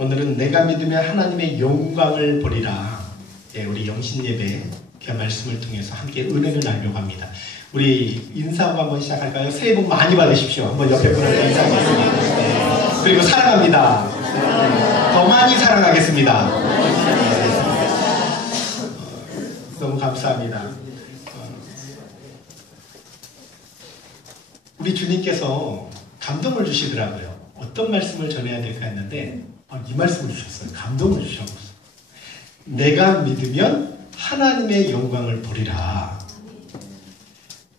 오늘은 내가 믿으면 하나님의 영광을 보리라. 예, 우리 영신예배 그 말씀을 통해서 함께 은혜를 나누려고 합니다. 우리 인사하고 한번 시작할까요? 새해 복 많이 받으십시오. 한번 옆에 분한테 인사하겠습니다. 네. 그리고 사랑합니다. 더 많이 사랑하겠습니다. 너무 감사합니다. 우리 주님께서 감동을 주시더라고요. 어떤 말씀을 전해야 될까 했는데 이 말씀을 주셨어요. 감동을 주셨어요. 내가 믿으면 하나님의 영광을 보리라.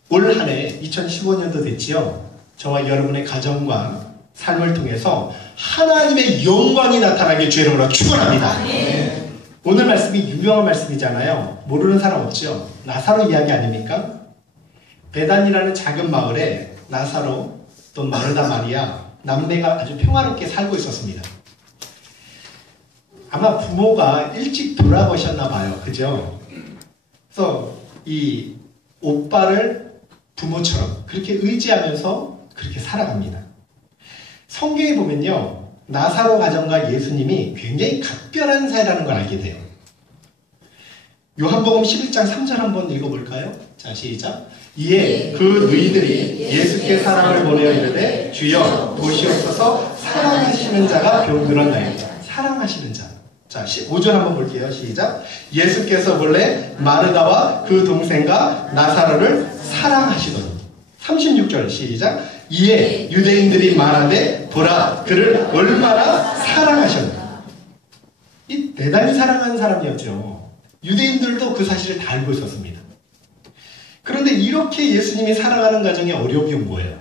올 한 해 2015년도 됐지요. 저와 여러분의 가정과 삶을 통해서 하나님의 영광이 나타나게 주의 이름으로 축원합니다. 네. 오늘 말씀이 유명한 말씀이잖아요. 모르는 사람 없죠? 나사로 이야기 아닙니까? 베단이라는 작은 마을에 나사로 또 마르다 마리아 남매가 아주 평화롭게 살고 있었습니다. 아마 부모가 일찍 돌아가셨나 봐요. 그죠? 그래서 이 오빠를 부모처럼 그렇게 의지하면서 그렇게 살아갑니다. 성경에 보면요, 나사로 가정과 예수님이 굉장히 각별한 사이라는 걸 알게 돼요. 요한복음 11장 3절 한번 읽어볼까요? 자, 시작. 이에 그 너희들이 예수께 사랑을 보내어 이르되 주여 보시옵소서 사랑하시는 자가 병들었나이다. 사랑하시는 자. 자, 5절 한번 볼게요. 시작. 예수께서 본래 마르다와 그 동생과 나사로를 사랑하시더니. 36절 시작. 이에 유대인들이 말하되 보라 그를 얼마나 사랑하셨나. 이 대단히 사랑하는 사람이었죠. 유대인들도 그 사실을 다 알고 있었습니다. 그런데 이렇게 예수님이 사랑하는 가정에 어려움이 온 거예요.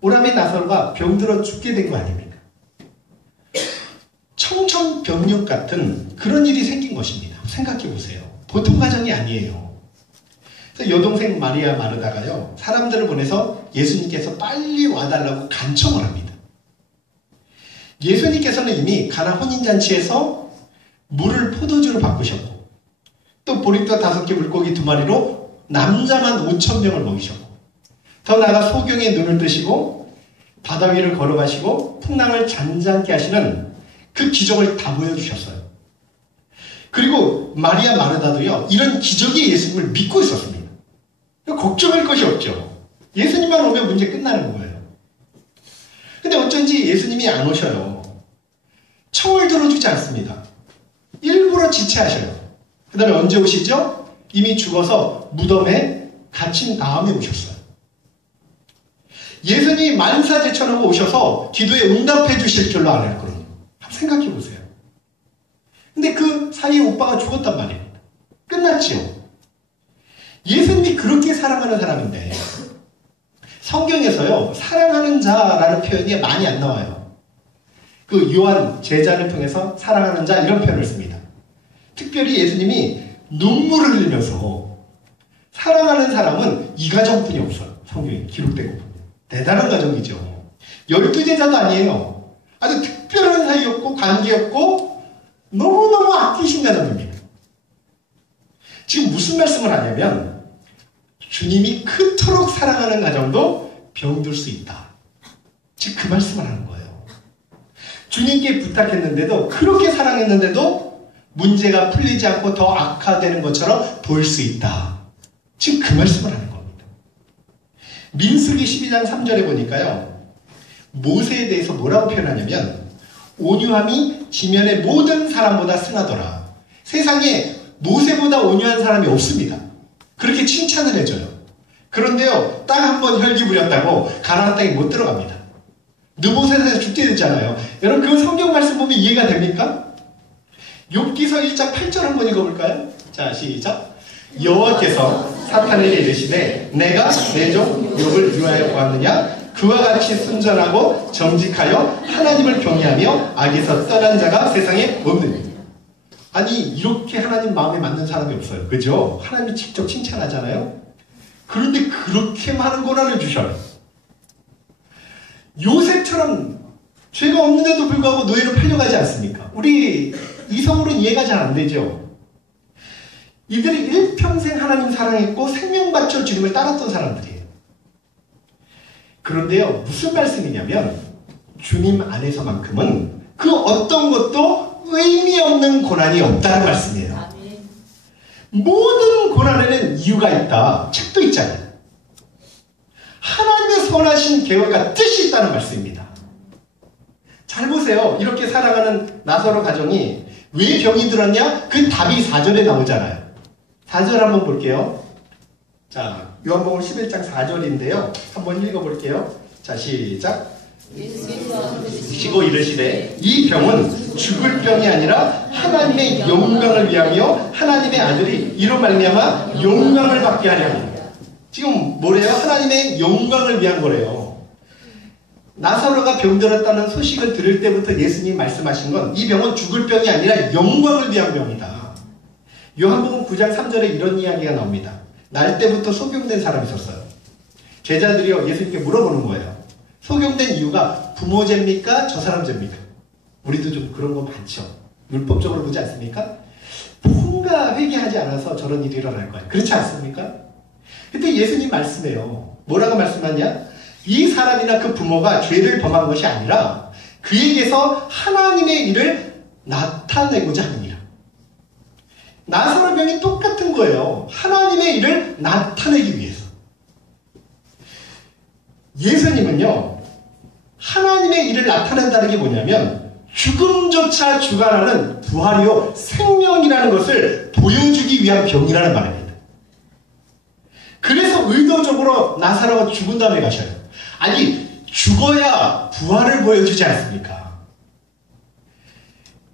오라미 나사로가 병들어 죽게 된 거 아닙니까? 청천벽력 같은 그런 일이 생긴 것입니다. 생각해 보세요. 보통 가정이 아니에요. 그래서 여동생 마리아 마르다가요, 사람들을 보내서 예수님께서 빨리 와달라고 간청을 합니다. 예수님께서는 이미 가나 혼인잔치에서 물을 포도주로 바꾸셨고, 또 보리떡 5개 물고기 2마리로 남자만 5,000명을 먹이셨고, 더 나아가 소경의 눈을 뜨시고 바다 위를 걸어가시고 풍랑을 잔잔케 하시는 그 기적을 다 보여주셨어요. 그리고 마리아 마르다도요, 이런 기적의 예수님을 믿고 있었습니다. 걱정할 것이 없죠. 예수님만 오면 문제 끝나는 거예요. 근데 어쩐지 예수님이 안 오셔요. 청을 들어주지 않습니다. 일부러 지체하셔요. 그 다음에 언제 오시죠? 이미 죽어서 무덤에 갇힌 다음에 오셨어요. 예수님이 만사제천하고 오셔서 기도에 응답해 주실 줄로 알았거든요. 생각해 보세요. 근데 그 사이에 오빠가 죽었단 말입니다. 끝났지요. 예수님이 그렇게 사랑하는 사람인데 성경에서요, 사랑하는 자라는 표현이 많이 안 나와요. 그 요한 제자를 통해서 사랑하는 자 이런 표현을 씁니다. 특별히 예수님이 눈물을 흘리면서 사랑하는 사람은 이 가정뿐이 없어요. 성경에 기록되고 보면. 대단한 가정이죠. 12제자도 아니에요. 아주 특별한 사이였고 관계였고 너무너무 아끼신 가정입니다. 지금 무슨 말씀을 하냐면 주님이 그토록 사랑하는 가정도 병들 수 있다. 즉 그 말씀을 하는 거예요. 주님께 부탁했는데도, 그렇게 사랑했는데도 문제가 풀리지 않고 더 악화되는 것처럼 보일 수 있다. 즉 그 말씀을 하는 겁니다. 민수기 12장 3절에 보니까요, 모세에 대해서 뭐라고 표현하냐면 온유함이 지면의 모든 사람보다 승하더라. 세상에 모세보다 온유한 사람이 없습니다. 그렇게 칭찬을 해줘요. 그런데요, 딱 한 번 혈기 부렸다고 가나안 땅에 못 들어갑니다. 느보셋에서 죽게 되잖아요. 여러분 그 성경 말씀 보면 이해가 됩니까? 욥기서 1장 8절 한번 읽어볼까요? 자, 시작. 여호와께서 사탄에게 이르시되 내가 내 종 욥을 위하여 보았느냐? 그와 같이 순전하고 정직하여 하나님을 경외하며 악에서 떠난 자가 세상에 없느니. 아니, 이렇게 하나님 마음에 맞는 사람이 없어요. 그죠? 하나님이 직접 칭찬하잖아요. 그런데 그렇게 많은 고난을 주셔요. 요셉처럼 죄가 없는데도 불구하고 노예로 팔려가지 않습니까? 우리 이성으로는 이해가 잘 안 되죠. 이들이 일평생 하나님 사랑했고 생명 바쳐 주님을 따랐던 사람들이에요. 그런데요, 무슨 말씀이냐면 주님 안에서만큼은 그 어떤 것도 의미 없는 고난이 없다는 말씀이에요. 모든 고난에는 이유가 있다. 책도 있잖아요. 하나님의 선하신 계획과 뜻이 있다는 말씀입니다. 잘 보세요. 이렇게 살아가는 나사로 가정이 왜 병이 들었냐? 그 답이 4절에 나오잖아요. 4절 한번 볼게요. 자, 요한복음 11장 4절인데요. 한번 읽어볼게요. 자, 시작. 시고 이르시되 이 병은 죽을 병이 아니라 하나님의 영광을 위하며 하나님의 아들이 이로 말미암아 영광을 받게 하려 합니다. 지금 뭐래요? 하나님의 영광을 위한 거래요. 나사로가 병들었다는 소식을 들을 때부터 예수님이 말씀하신 건 이 병은 죽을 병이 아니라 영광을 위한 병이다. 요한복음 9장 3절에 이런 이야기가 나옵니다. 날 때부터 소경된 사람이 있었어요. 제자들이요 예수님께 물어보는 거예요. 소경된 이유가 부모 죄입니까? 저 사람 죄입니까? 우리도 좀 그런 거 많죠. 율법적으로 보지 않습니까? 뭔가 회개하지 않아서 저런 일이 일어날 거예요. 그렇지 않습니까? 그때 예수님 말씀해요. 뭐라고 말씀하냐? 이 사람이나 그 부모가 죄를 범한 것이 아니라 그에게서 하나님의 일을 나타내고자 하느니라. 나사로 병이 똑같은 거예요. 하나님의 일을 나타내기 위해서. 예수님은요, 하나님의 일을 나타낸다는 게 뭐냐면 죽음조차 주관하는 부활이요 생명이라는 것을 보여주기 위한 병이라는 말입니다. 그래서 의도적으로 나사로가 죽은 다음에 가셔요. 아니 죽어야 부활을 보여주지 않습니까?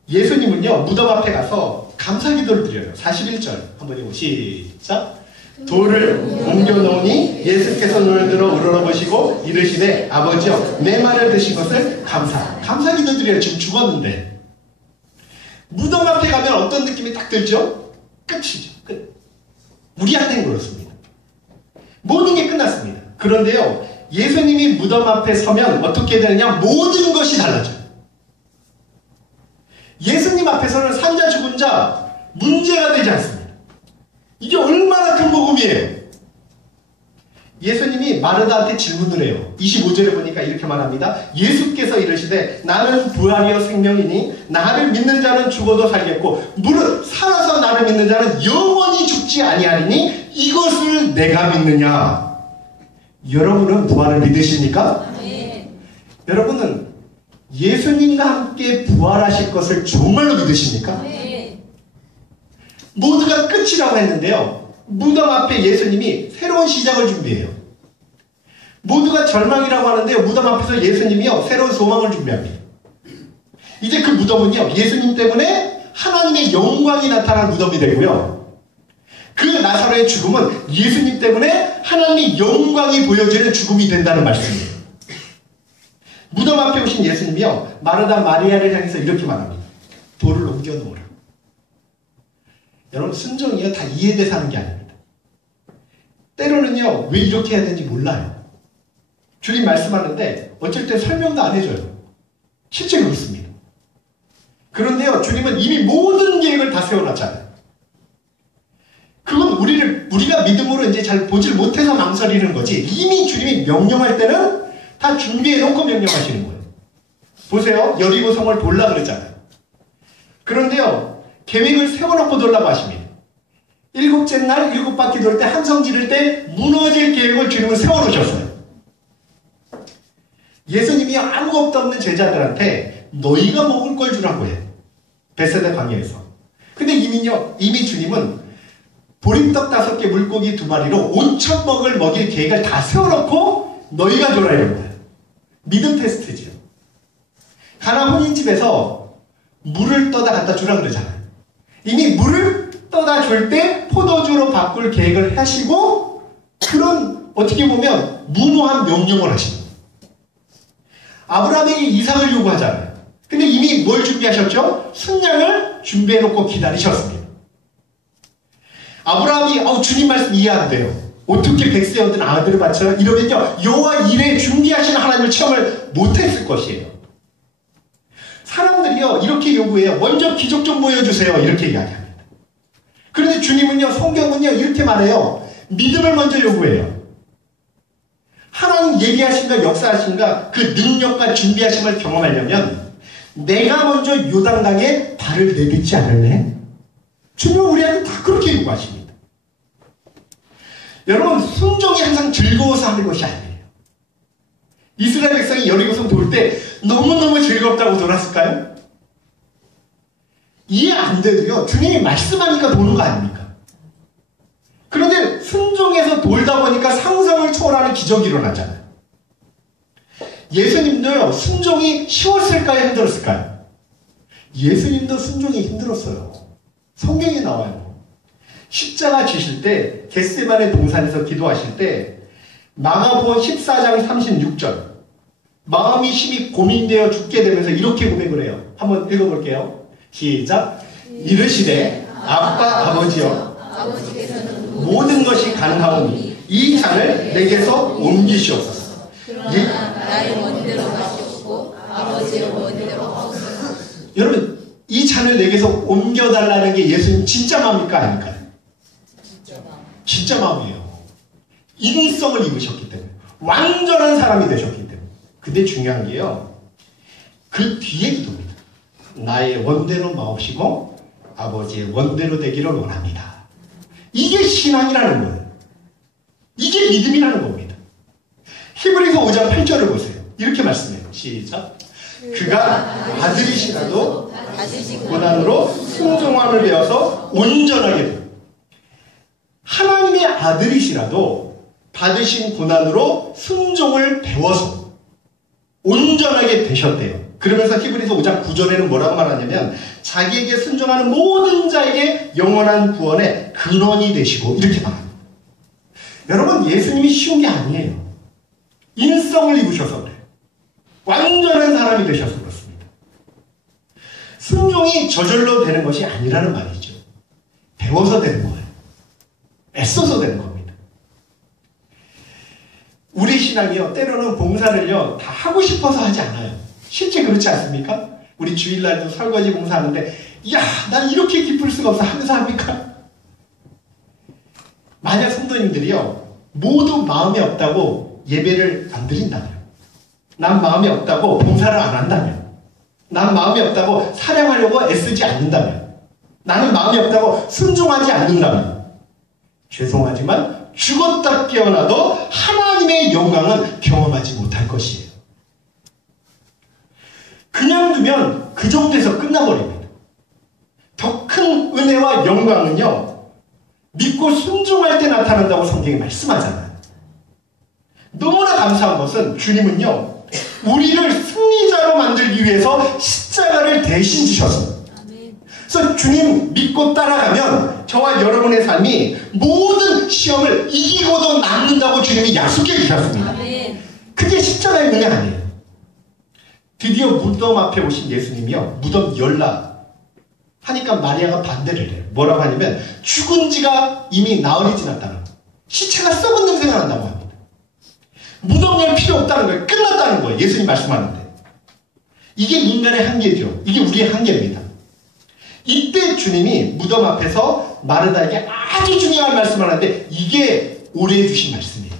예수님은요 무덤 앞에 가서 감사기도를 드려요. 41절 한번 해보시죠. 시작. 돌을 옮겨놓으니 예수께서 눈을 들어 우러러보시고 이르시되 아버지여 내 말을 드신 것을 감사기도 드려요. 지금 죽었는데. 무덤 앞에 가면 어떤 느낌이 딱 들죠? 끝이죠. 끝. 우리한테는 그렇습니다. 모든 게 끝났습니다. 그런데요 예수님이 무덤 앞에 서면 어떻게 되느냐? 모든 것이 달라져요. 예수님 앞에서는 산자 죽은 자 문제가 되지 않습니다. 이게 얼마나 큰 복음이에요. 예수님이 마르다한테 질문을 해요. 25절에 보니까 이렇게 말합니다. 예수께서 이르시되 나는 부활이요 생명이니 나를 믿는 자는 죽어도 살겠고 무릇 살아서 나를 믿는 자는 영원히 죽지 아니하리니 이것을 내가 믿느냐. 여러분은 부활을 믿으십니까? 네. 여러분은 예수님과 함께 부활하실 것을 정말로 믿으십니까? 네. 모두가 끝이라고 했는데요. 무덤 앞에 예수님이 새로운 시작을 준비해요. 모두가 절망이라고 하는데요. 무덤 앞에서 예수님이요 새로운 소망을 준비합니다. 이제 그 무덤은요 예수님 때문에 하나님의 영광이 나타난 무덤이 되고요. 그 나사로의 죽음은 예수님 때문에 하나님의 영광이 보여지는 죽음이 된다는 말씀이에요. 무덤 앞에 오신 예수님이요 마르다 마리아를 향해서 이렇게 말합니다. 돌을 옮겨놓으라. 여러분 순종이요 다 이해돼서 하는 게 아닙니다. 때로는요 왜 이렇게 해야 되는지 몰라요. 주님 말씀하는데 어쩔 때 설명도 안 해줘요. 실제 그렇습니다. 그런데요 주님은 이미 모든 계획을 다 세워놨잖아요. 그건 우리가 믿음으로 이제 잘 보질 못해서 망설이는 거지 이미 주님이 명령할 때는 다 준비해놓고 명령하시는 거예요. 보세요. 여리고 성을 돌라 그러잖아요. 그런데요 계획을 세워놓고 돌라고 하십니다. 7째 날 7바퀴 돌 때 함성 지를 때 무너질 계획을 주님은 세워놓으셨어요. 예수님이 아무것도 없는 제자들한테 너희가 먹을 걸 주라고 해. 벳세다 광야에서. 근데 이미 주님은 보리떡 5개 물고기 2마리로 5,000먹을 먹일 계획을 다 세워놓고 너희가 줘라 이런 거예요. 믿음 테스트지요. 가나 혼인집에서 물을 떠다 갖다 주라 그러잖아요. 이미 물을 떠다 줄 때 포도주로 바꿀 계획을 하시고 그런 어떻게 보면 무모한 명령을 하십니다. 아브라함에게 이삭을 요구하잖아요. 근데 이미 뭘 준비하셨죠? 순양을 준비해놓고 기다리셨습니다. 아브라함이 주님 말씀 이해 안 돼요. 어떻게 100세 얻은 아들을 바쳐요? 이러면요 여호와 일에 준비하시는 하나님을 체험을 못했을 것이에요. 사람들이요 이렇게 요구해요. 먼저 기적 좀 보여주세요. 이렇게 이야기합니다. 그런데 주님은요 성경은요 이렇게 말해요. 믿음을 먼저 요구해요. 하나님 얘기하신가 역사하신가 그 능력과 준비하심을 경험하려면 내가 먼저 요단강에 발을 내딛지 않을래? 주님은 우리한테 다 그렇게 요구하십니다. 여러분, 순종이 항상 즐거워서 하는 것이 아니에요. 이스라엘 백성이 여리고성 돌 때 너무너무 즐겁다고 돌았을까요? 이해 안 돼도요, 주님이 말씀하니까 도는 거 아닙니까? 그런데 순종해서 돌다 보니까 상상을 초월하는 기적이 일어나잖아요. 예수님도요, 순종이 쉬웠을까요? 힘들었을까요? 예수님도 순종이 힘들었어요. 성경에 나와요. 십자가 지실 때, 겟세마네 동산에서 기도하실 때, 마가복음 14장 36절, 마음이 심히 고민되어 죽게 되면서 이렇게 고백을 해요. 한번 읽어볼게요. 시작. 이르시되 아빠 아버지여, 모든 것이 가능하오니 이 잔을 내게서 옮기시옵소서. 그러나 나의 원대로 가시옵고 아버지의 원대로 하옵소서. 여러분, 이 잔을 내게서 옮겨달라는 게 예수님 진짜 마음일까 아닐까요? 진짜 마음이에요. 인성을 입으셨기 때문에, 완전한 사람이 되셨기 때문에. 근데 중요한 게요, 그 뒤에 기도입니다. 나의 원대로 마옵시고 아버지의 원대로 되기를 원합니다. 이게 신앙이라는 거예요. 이게 믿음이라는 겁니다. 히브리서 5장 8절을 보세요. 이렇게 말씀해요. 시작. 그가 아들이시라도 고난으로 순종함을 배워서 온전하게 됩니다. 하나님의 아들이시라도 받으신 고난으로 순종을 배워서 온전하게 되셨대요. 그러면서 히브리서 5장 9절에는 뭐라고 말하냐면 자기에게 순종하는 모든 자에게 영원한 구원의 근원이 되시고 이렇게 말합니다. 여러분, 예수님이 쉬운 게 아니에요. 인성을 입으셔서 그래요. 완전한 사람이 되셔서 그렇습니다. 순종이 저절로 되는 것이 아니라는 말이죠. 배워서 되는 거예요. 애써서 되는 겁니다. 우리 신앙이요, 때로는 봉사를요, 다 하고 싶어서 하지 않아요. 실제 그렇지 않습니까? 우리 주일날도 설거지 봉사하는데, 야, 난 이렇게 기쁠 수가 없어 하면서 합니까? 만약 성도님들이요, 모두 마음이 없다고 예배를 안 드린다면, 난 마음이 없다고 봉사를 안 한다면, 난 마음이 없다고 사랑하려고 애쓰지 않는다면, 나는 마음이 없다고 순종하지 않는다면, 죄송하지만 죽었다 깨어나도 하나님의 영광은 경험하지 못할 것이에요. 그냥 두면 그 정도에서 끝나버립니다. 더 큰 은혜와 영광은요, 믿고 순종할 때 나타난다고 성경이 말씀하잖아요. 너무나 감사한 것은 주님은요, 우리를 승리자로 만들기 위해서 십자가를 대신 지셨어요. 그래서 주님 믿고 따라가면 저와 여러분의 삶이 모든 시험을 이기고도 남는다고 주님이 약속해 주셨습니다. 그게 십자가의 은혜 아니에요. 드디어 무덤 앞에 오신 예수님이요, 무덤 열라 하니까 마리아가 반대를 해요. 뭐라고 하냐면 죽은 지가 이미 나흘이 지났다는 거예요. 시체가 썩은 냄새가 난다고 합니다. 무덤 열 필요 없다는 거예요. 끝났다는 거예요. 예수님 말씀하는데. 이게 인간의 한계죠. 이게 우리의 한계입니다. 이때 주님이 무덤 앞에서 마르다에게 아주 중요한 말씀을 하는데 이게 올해 주신 말씀이에요.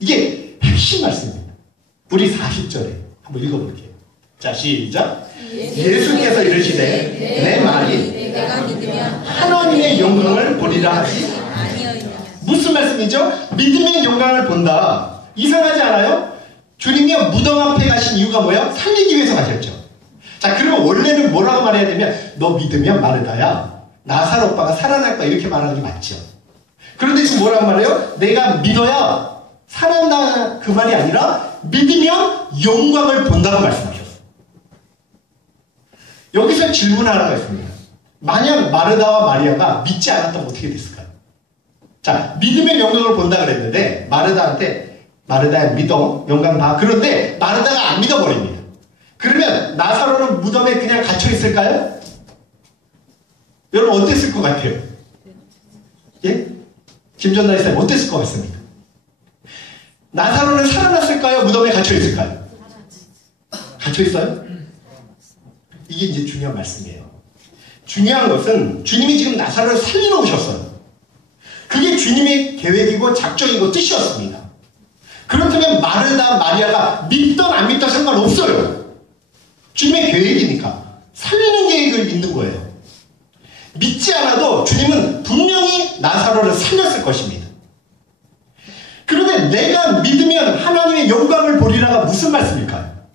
이게 핵심 말씀입니다. 우리 40절에 한번 읽어볼게요. 자, 시작. 예수께서 이르시되 내 말이 내가 믿으면 하나님의 영광을 보리라 하시. 무슨 말씀이죠? 믿음의 영광을 본다. 이상하지 않아요? 주님이 무덤 앞에 가신 이유가 뭐예요? 살리기 위해서 가셨죠. 자, 그러면 원래는 뭐라고 말해야 되면 너 믿으면 마르다야, 나사로 오빠가 살아날 거야, 이렇게 말하는 게 맞죠. 그런데 지금 뭐라고 말해요? 내가 믿어야 살아나, 그 말이 아니라 믿으면 영광을 본다고 말씀하셨어요. 여기서 질문 하나가 있습니다. 만약 마르다와 마리아가 믿지 않았다면 어떻게 됐을까요? 자, 믿음의 영광을 본다 그랬는데 마르다한테 마르다야 믿어, 영광 봐. 그런데 마르다가 안 믿어버립니다. 그러면 나사로는 무덤에 그냥 갇혀 있을까요? 여러분 어땠을 것 같아요? 예? 김전나 이사님 어땠을 것 같습니까? 나사로는 살아났을까요? 무덤에 갇혀 있을까요? 갇혀 있어요? 이게 이제 중요한 말씀이에요. 중요한 것은 주님이 지금 나사로를 살리러 오셨어요. 그게 주님의 계획이고 작정이고 뜻이었습니다. 그렇다면 마르다, 마리아가 믿던 안 믿던 상관없어요. 주님의 계획이니까 살리는 계획을 있는 거예요. 믿지 않아도 주님은 분명히 나사로를 살렸을 것입니다. 그런데 내가 믿으면 하나님의 영광을 보리라가 무슨 말씀일까요?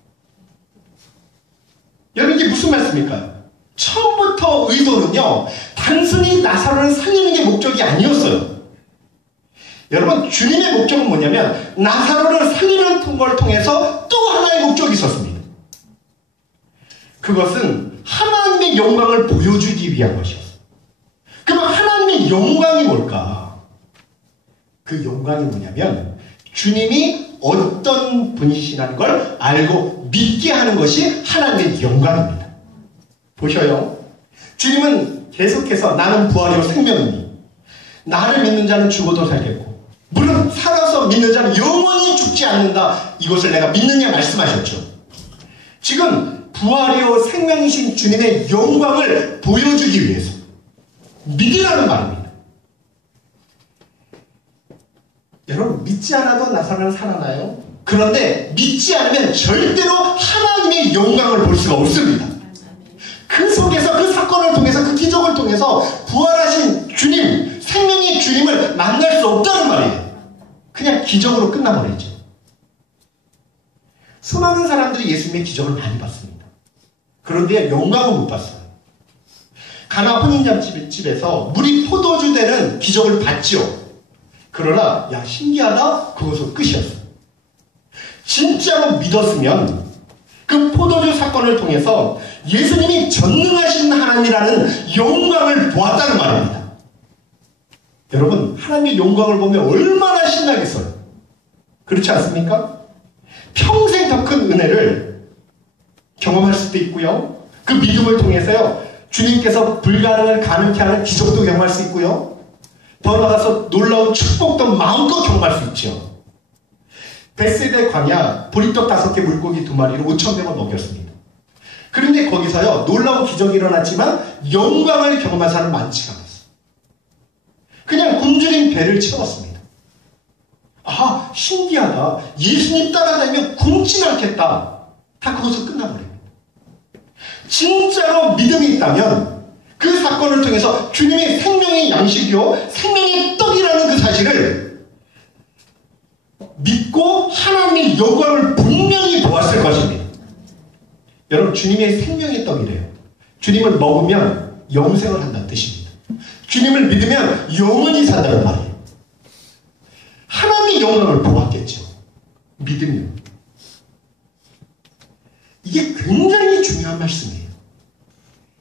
여러분, 이게 무슨 말씀일까요? 처음부터 의도는요, 단순히 나사로를 살리는 게 목적이 아니었어요. 여러분, 주님의 목적은 뭐냐면 나사로를 살리는 걸 통해서 또 하나의 목적이 있었습니다. 그것은 하나님의 영광을 보여주기 위한 것이었어요. 그럼 하나님의 영광이 뭘까? 그 영광이 뭐냐면 주님이 어떤 분이시라는 걸 알고 믿게 하는 것이 하나님의 영광입니다. 보셔요. 주님은 계속해서 나는 부활이요 생명이니 나를 믿는 자는 죽어도 살겠고 물론 살아서 믿는 자는 영원히 죽지 않는다. 이것을 내가 믿느냐 말씀하셨죠. 지금 부활이요 생명이신 주님의 영광을 보여주기 위해서 믿으라는 말입니다. 여러분, 믿지 않아도 나사로는 살아나요? 그런데 믿지 않으면 절대로 하나님의 영광을 볼 수가 없습니다. 그 속에서 그 사건을 통해서 그 기적을 통해서 부활하신 주님, 생명의 주님을 만날 수 없다는 말이에요. 그냥 기적으로 끝나버리죠. 수많은 사람들이 예수님의 기적을 많이 봤습니다. 그런데 영광은 못 봤어요. 가나 혼인잔치집에서 물이 포도주 되는 기적을 봤죠. 그러나 야 신기하다, 그것은 끝이었어요. 진짜로 믿었으면 그 포도주 사건을 통해서 예수님이 전능하신 하나님이라는 영광을 보았다는 말입니다. 여러분, 하나님의 영광을 보면 얼마나 신나겠어요. 그렇지 않습니까? 평생 더 큰 은혜를 경험할 수도 있고요. 그 믿음을 통해서요, 주님께서 불가능을 가능케 하는 기적도 경험할 수 있고요. 더 나아가서 놀라운 축복도 마음껏 경험할 수 있죠. 벳세다 광야 보리떡 5개 물고기 2마리로 5,000명을 먹였습니다. 그런데 거기서요, 놀라운 기적이 일어났지만 영광을 경험한 사람은 많지가 않았어요. 그냥 굶주린 배를 채웠습니다. 아, 신기하다. 예수님 따라다니면 굶진 않겠다. 다 거기서 끝나버립니다. 진짜로 믿음이 있다면 그 사건을 통해서 주님의 생명의 양식이요 생명의 떡이라는 그 사실을 믿고 하나님의 영광을 분명히 보았을 것입니다. 여러분, 주님의 생명의 떡이래요. 주님을 먹으면 영생을 한다는 뜻입니다. 주님을 믿으면 영원히 산다는 말이에요. 하나님의 영광을 보았겠죠. 믿으면. 이게 굉장히 중요한 말씀이에요.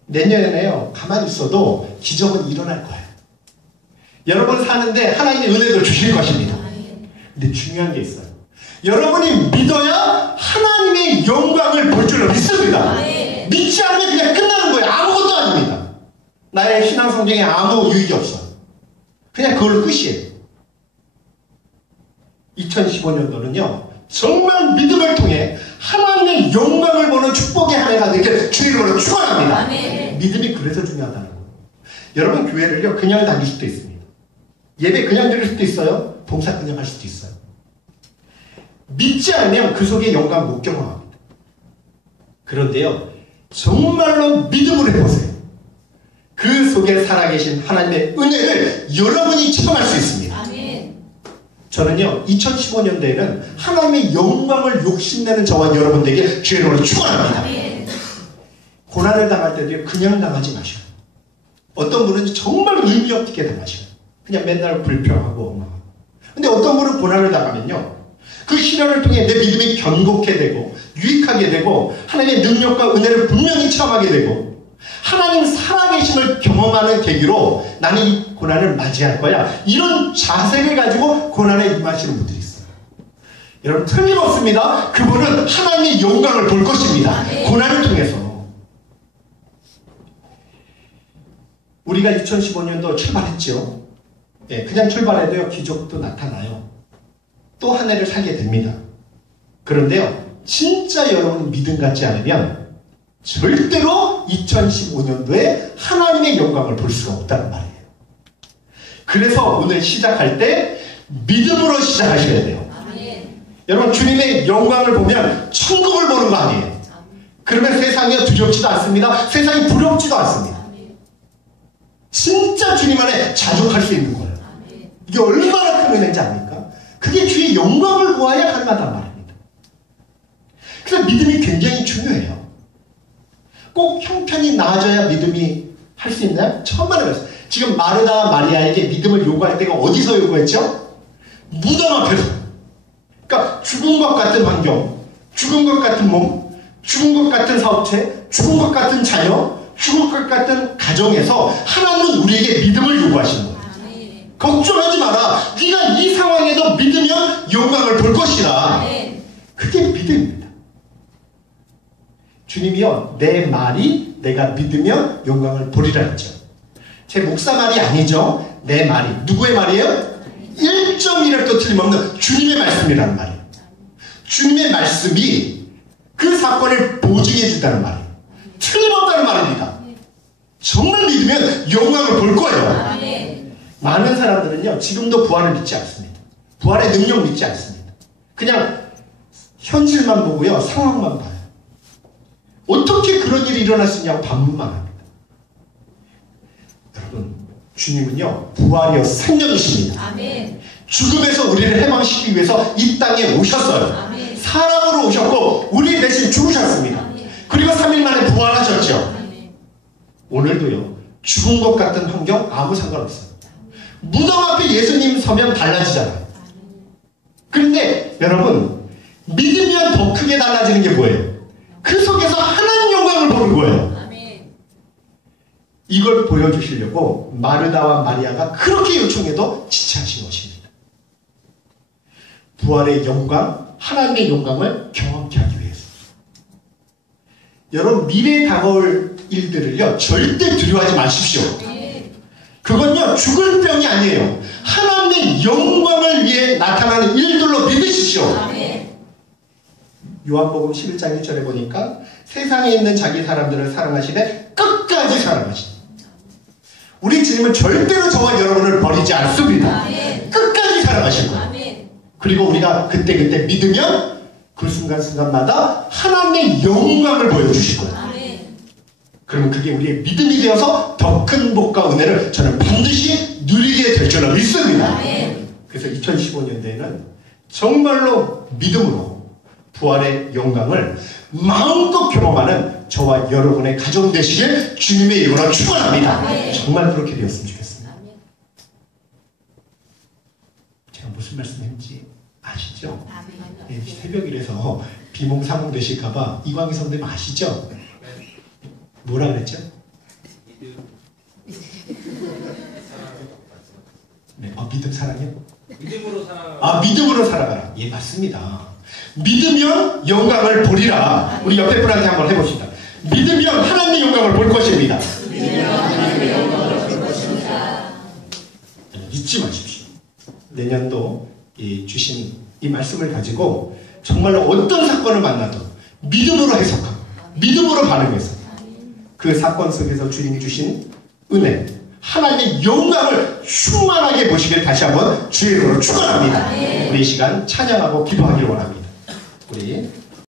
내년에요, 가만히 있어도 기적은 일어날 거예요. 여러분 사는데 하나님의 은혜도 주실 것입니다. 근데 중요한 게 있어요. 여러분이 믿어야 하나님의 영광을 볼 줄로 믿습니다. 믿지 않으면 그냥 끝나는 거예요. 아무것도 아닙니다. 나의 신앙 성경에 아무 유익이 없어요. 그냥 그걸로 끝이에요. 2015년도는요, 정말 믿음을 통해 하나님의 영광을 보는 축복의 한 해가 되길 주님으로 축원합니다. 믿음이 그래서 중요하다는 거예요. 여러분, 교회를요 그냥 다닐 수도 있습니다. 예배 그냥 드릴 수도 있어요. 봉사 그냥 할 수도 있어요. 믿지 않으면 그 속에 영광 못 경험합니다. 그런데요, 정말로 믿음으로 해보세요. 그 속에 살아계신 하나님의 은혜를 여러분이 체험할 수 있습니다. 저는요, 2015년도에는 하나님의 영광을 욕심내는 저와 여러분들에게 주의 이름으로 축원합니다. 고난을 당할 때도 그냥 당하지 마셔요. 어떤 분은 정말 의미 없게 당하셔요. 그냥 맨날 불평하고. 근데 어떤 분은 고난을 당하면요, 그 시련을 통해 내 믿음이 견고하게 되고 유익하게 되고 하나님의 능력과 은혜를 분명히 체험하게 되고 하나님 살아계심을 경험하는 계기로 나는 이 고난을 맞이할 거야, 이런 자세를 가지고 고난에 임하시는 분들이 있어요. 여러분, 틀림없습니다. 그분은 하나님의 영광을 볼 것입니다. 고난을 통해서. 우리가 2015년도 출발했죠. 네, 그냥 출발해도요 기적도 나타나요. 또 한 해를 살게 됩니다. 그런데요, 진짜 여러분이 믿음 갖지 않으면 절대로 2015년도에 하나님의 영광을 볼 수가 없다는 말이에요. 그래서 오늘 시작할 때 믿음으로 시작하셔야 돼요. 여러분, 주님의 영광을 보면 천국을 보는 거 아니에요. 그러면 세상이 두렵지도 않습니다. 세상이 부럽지도 않습니다. 진짜 주님 안에 자족할 수 있는 거예요. 이게 얼마나 큰 은혜인지 압니까? 그게 주의 영광을 보아야 가능하단 말입니다. 그래서 믿음이 굉장히 중요해요. 꼭 형편이 나아져야 믿음이 할 수 있나요? 천만에 말씀. 지금 마르다 마리아에게 믿음을 요구할 때가 어디서 요구했죠? 무덤 앞에서. 그러니까 죽은 것 같은 환경, 죽은 것 같은 몸, 죽은 것 같은 사업체, 죽은 것 같은 자녀, 죽을 것 같은 가정에서 하나님은 우리에게 믿음을 요구하시는 거예요. 걱정하지 마라. 네가 이 상황에도 믿으면 영광을 볼 것이라. 그게 믿음입니다. 주님이요, 내 말이 내가 믿으면 영광을 보리라 했죠. 제 목사 말이 아니죠. 내 말이. 누구의 말이에요? 1.1획도 틀림없는 주님의 말씀이라는 말이에요. 주님의 말씀이 그 사건을 보증해 준다는 말이에요. 틀림없다는 말입니다. 정말 믿으면 영광을 볼 거예요. 많은 사람들은요, 지금도 부활을 믿지 않습니다. 부활의 능력 믿지 않습니다. 그냥 현실만 보고요, 상황만 봐요. 어떻게 그런 일이 일어날 수 있냐고 반문만 합니다. 여러분, 주님은요, 부활이요 생명이십니다. 죽음에서 우리를 해방시키기 위해서 이 땅에 오셨어요. 사람으로 오셨고 우리 대신 죽으셨습니다. 그리고 3일 만에 부활하셨죠. 오늘도요, 죽은 것 같은 환경 아무 상관없어요. 무덤 앞에 예수님 서면 달라지잖아요. 그런데 여러분, 믿으면 더 크게 달라지는 게 뭐예요? 그 속에서 하나님 영광을 보는 거예요. 이걸 보여주시려고 마르다와 마리아가 그렇게 요청해도 지체하신 것입니다. 부활의 영광, 하나님의 영광을 경험케 하기 위해서. 여러분, 미래에 다가올 일들을요, 절대 두려워하지 마십시오. 그건요, 죽을 병이 아니에요. 하나님의 영광을 위해 나타나는 일들로 믿으십시오. 요한복음 11장 1절에 보니까 세상에 있는 자기 사람들을 사랑하시되 끝까지 사랑하시니. 우리 주님은 절대로 저와 여러분을 버리지 않습니다. 끝까지 사랑하실 거예요. 그리고 우리가 그때그때 믿으면 그 순간순간마다 하나님의 영광을 보여주실 거예요. 그러면 그게 우리의 믿음이 되어서 더 큰 복과 은혜를 저는 반드시 누리게 될 줄로 믿습니다. 그래서 2015년도에는 정말로 믿음으로 부활의 영광을 마음껏 경험하는 저와 여러분의 가정 되시길 주님의 이름으로 축원합니다. 정말 그렇게 되었으면 좋겠습니다. 제가 무슨 말씀인지 아시죠? 네, 새벽이라서 비몽사몽 되실까봐 이광희 선생님 아시죠? 뭐라 그랬죠? 네, 믿음 사랑이요? 믿음으로 살아가라. 아, 믿음으로 살아가라. 예, 맞습니다. 믿으면 영광을 보리라. 우리 옆에 분한테 한번 해봅시다. 믿으면 하나님의 영광을 볼 것입니다. 잊지 마십시오. 내년도 주신 이 말씀을 가지고 정말로 어떤 사건을 만나도 믿음으로 해석하고 믿음으로 반응해서 그 사건 속에서 주님이 주신 은혜, 하나님의 영광을 충만하게 보시길 다시 한번 주의 이름으로 축원합니다. 우리 이 시간 찬양하고 기도하기를 원합니다. 우리